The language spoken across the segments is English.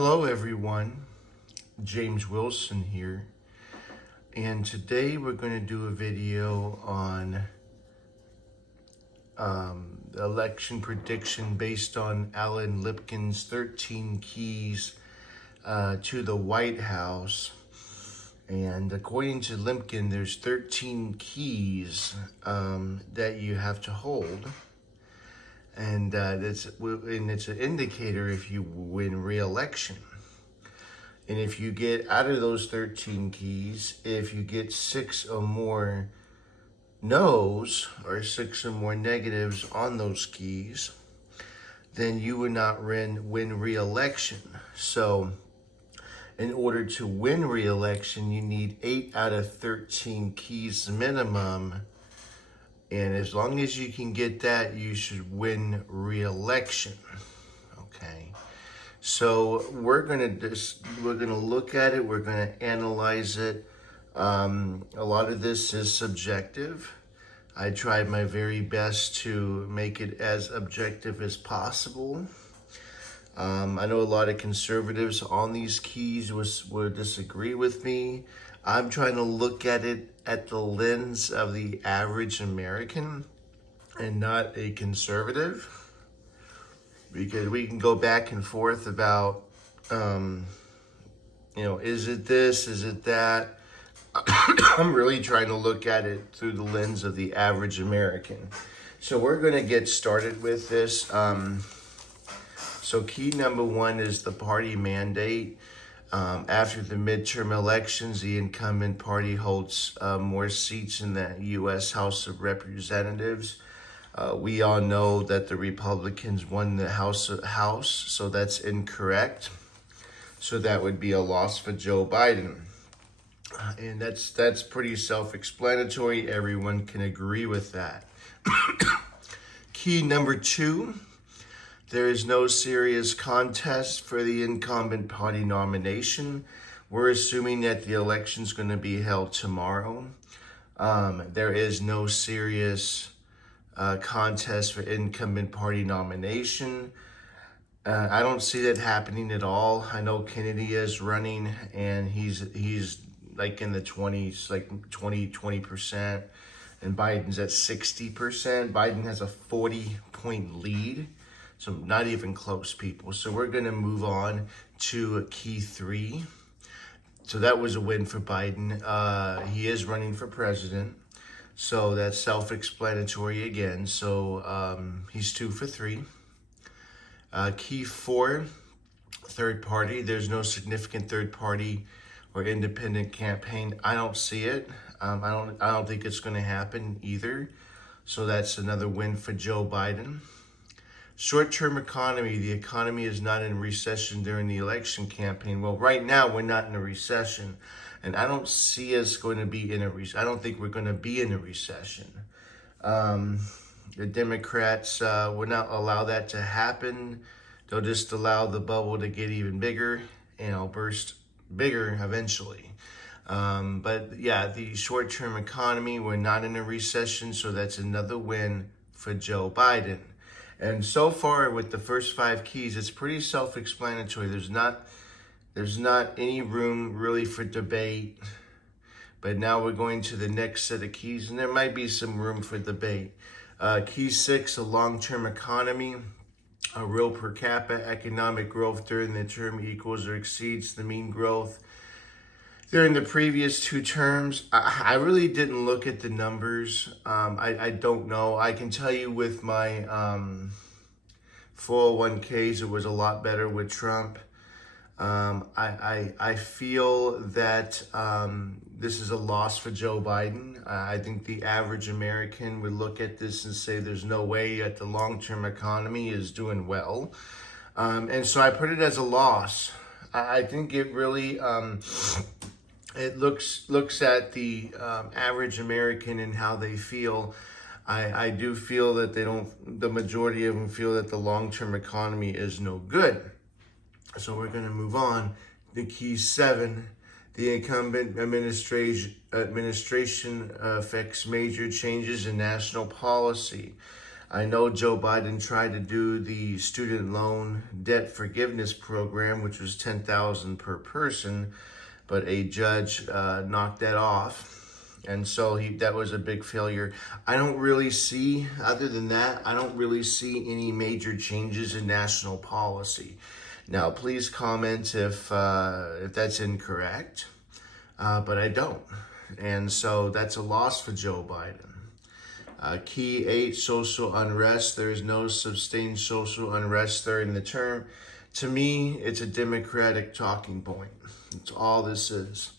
Hello, everyone. James Wilson here. And today we're going to do a video on election prediction based on Alan Lipkin's 13 keys to the White House. And according to Lipkin, there's 13 keys that you have to hold. And it's an indicator if you win re-election. And if you get out of those 13 keys, if you get 6 or more no's or 6 or more negatives on those keys, then you would not win re-election. So in order to win re-election, you need 8 out of 13 keys minimum. And as long as you can get that, you should win re-election. Okay. So we're gonna look at it. We're gonna analyze it. A lot of this is subjective. I tried my very best to make it as objective as possible. I know a lot of conservatives on these keys would disagree with me. I'm trying to look at it at the lens of the average American and not a conservative. Because we can go back and forth about, is it this, is it that? I'm really trying to look at it through the lens of the average American. So we're going to get started with this. So key number 1 is the party mandate. After the midterm elections, the incumbent party holds more seats in the U.S. House of Representatives. We all know that the Republicans won the House, so that's incorrect. So that would be a loss for Joe Biden. And that's pretty self-explanatory. Everyone can agree with that. Key number 2, there is no serious contest for the incumbent party nomination. We're assuming that the election's going to be held tomorrow. There is no serious contest for incumbent party nomination. I don't see that happening at all. I know Kennedy is running and he's like in the 20s, like 20%, and Biden's at 60%. Biden has a 40-point lead, so not even close, people. So we're gonna move on to key 3. So that was a win for Biden. He is running for president. So that's self-explanatory again. So he's 2 for 3. Key 4, third party. There's no significant third party or independent campaign. I don't see it. I don't think it's going to happen either. So that's another win for Joe Biden. Short-term economy. The economy is not in recession during the election campaign. Well, right now we're not in a recession. And I don't see us going to be in a recession. I don't think we're going to be in a recession. The Democrats would not allow that to happen. They'll just allow the bubble to get even bigger and it'll burst bigger eventually. But yeah, the short-term economy, we're not in a recession, so that's another win for Joe Biden. And so far with the first 5 keys, it's pretty self-explanatory. There's not any room really for debate, but now we're going to the next set of keys, and there might be some room for debate. Key 6, a long-term economy. A real per capita economic growth during the term equals or exceeds the mean growth during the previous 2 terms. I really didn't look at the numbers. I don't know. I can tell you with my 401ks, it was a lot better with Trump. I feel that this is a loss for Joe Biden. I think the average American would look at this and say there's no way that the long-term economy is doing well. And so I put it as a loss. I think it really, it looks at the average American and how they feel. I do feel that the majority of them feel that the long-term economy is no good. So we're going to move on. The key 7, the incumbent administration affects major changes in national policy. I know Joe Biden tried to do the student loan debt forgiveness program, which was $10,000 per person, but a judge knocked that off. And so that was a big failure. I don't really see, other than that, I don't really see any major changes in national policy. Now, please comment if that's incorrect, but I don't. And so that's a loss for Joe Biden. Key 8, social unrest. There is no sustained social unrest during the term. To me, it's a Democratic talking point. That's all this is.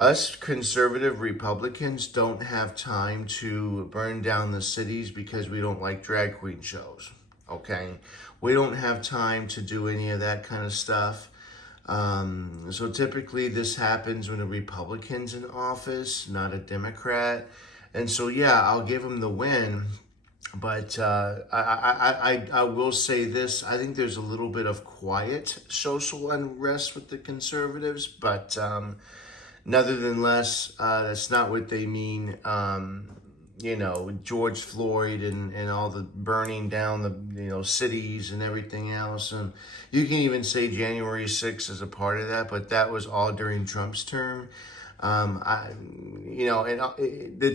Us conservative Republicans don't have time to burn down the cities because we don't like drag queen shows, okay? We don't have time to do any of that kind of stuff. So typically this happens when a Republican's in office, not a Democrat. And so, yeah, I'll give him the win. But I will say this. I think there's a little bit of quiet social unrest with the conservatives, but nevertheless, that's not what they mean. George Floyd and all the burning down the cities and everything else. And you can even say January 6th is a part of that, but that was all during Trump's term. The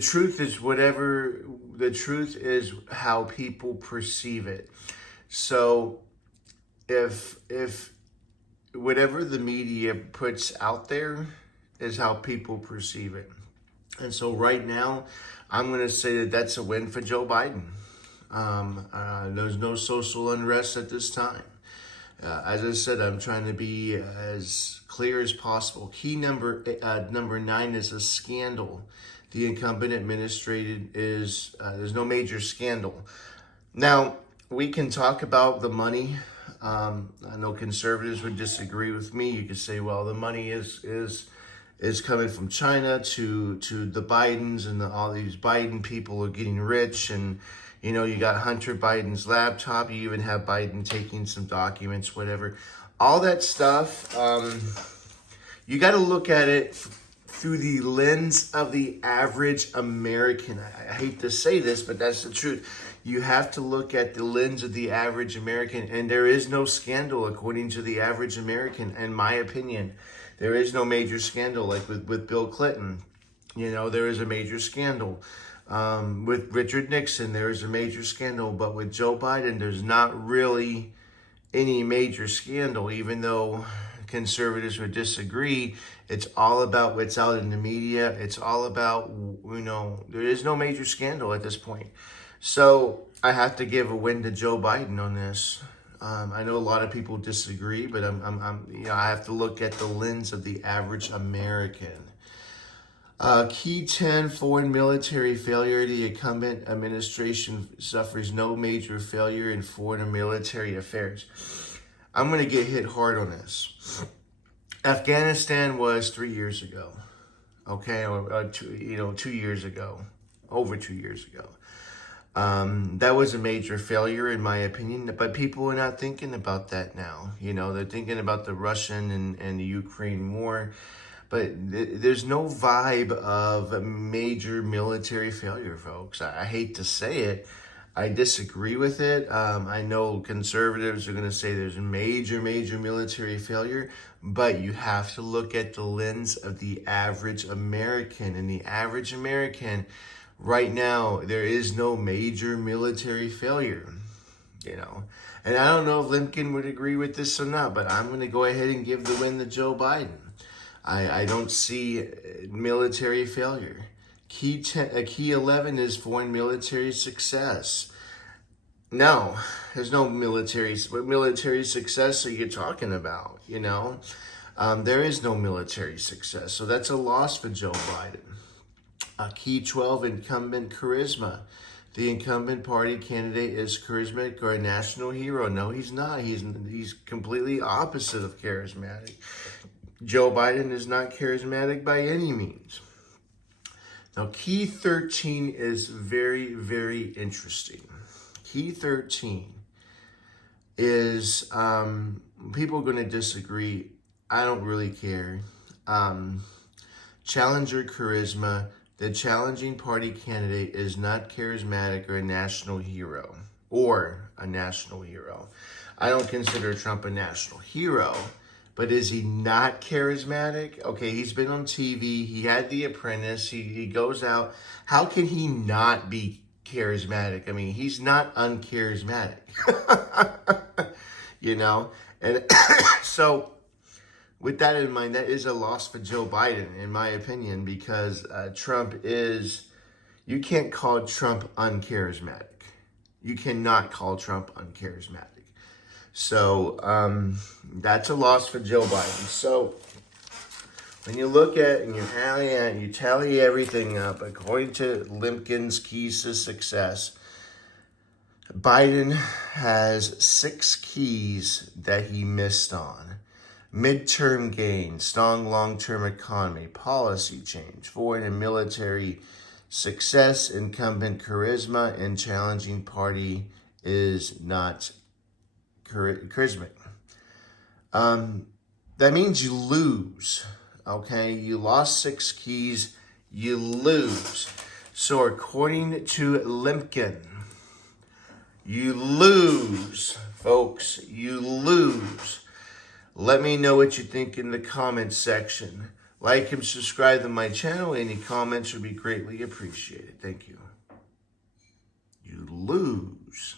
truth is the truth is how people perceive it. So if whatever the media puts out there is how people perceive it. And so right now, I'm going to say that that's a win for Joe Biden. There's no social unrest at this time. As I said, I'm trying to be as clear as possible. Key number 9 is a scandal. The incumbent administrator there's no major scandal. Now, we can talk about the money. I know conservatives would disagree with me. You could say, well, the money is coming from China to the Bidens, and all these Biden people are getting rich. And, you got Hunter Biden's laptop. You even have Biden taking some documents, whatever. All that stuff, you got to look at it through the lens of the average American. I hate to say this, but that's the truth. You have to look at the lens of the average American, and there is no scandal according to the average American, in my opinion. There is no major scandal like with Bill Clinton. There is a major scandal. With Richard Nixon, there is a major scandal. But with Joe Biden, there's not really any major scandal, even though conservatives would disagree. It's all about what's out in the media. It's all about, there is no major scandal at this point. So I have to give a win to Joe Biden on this. I know a lot of people disagree, but I have to look at the lens of the average American. Key 10, foreign military failure. The incumbent administration suffers no major failure in foreign military affairs. I'm going to get hit hard on this. Afghanistan was 3 years ago, okay, or 2 years ago, over 2 years ago. That was a major failure in my opinion, but people are not thinking about that now. They're thinking about the Russian and the Ukraine war, but there's no vibe of a major military failure, folks. I hate to say it. I disagree with it. I know conservatives are going to say there's a major military failure, but you have to look at the lens of the average American. And the average American, right now, there is no major military failure, And I don't know if Lincoln would agree with this or not, but I'm going to go ahead and give the win to Joe Biden. I don't see military failure. Key 11 is foreign military success. No, there's no military. What military success are you talking about? There is no military success. So that's a loss for Joe Biden. Key 12, incumbent charisma. The incumbent party candidate is charismatic or a national hero. No, he's not. He's completely opposite of charismatic. Joe Biden is not charismatic by any means. Now, key 13 is very, very interesting. Key 13 is, people are going to disagree. I don't really care. Challenger charisma, The challenging party candidate is not charismatic or a national hero. Or a national hero. I don't consider Trump a national hero, but is he not charismatic? Okay, he's been on TV. He had The Apprentice. He goes out. How can he not be charismatic? I mean, he's not uncharismatic. You know? And so, with that in mind, that is a loss for Joe Biden, in my opinion, because Trump is, you can't call Trump uncharismatic. You cannot call Trump uncharismatic. So that's a loss for Joe Biden. So when you look at and you tally everything up, according to Limkin's Keys to Success, Biden has 6 keys that he missed on. Midterm gain, strong long-term economy, policy change, foreign and military success, incumbent charisma, and challenging party is not charismatic. That means you lose. Okay, you lost 6 keys, you lose. So according to Limkin, you lose, folks. You lose. Let me know what you think in the comments section. Like and subscribe to my channel. Any comments would be greatly appreciated. Thank you. You lose.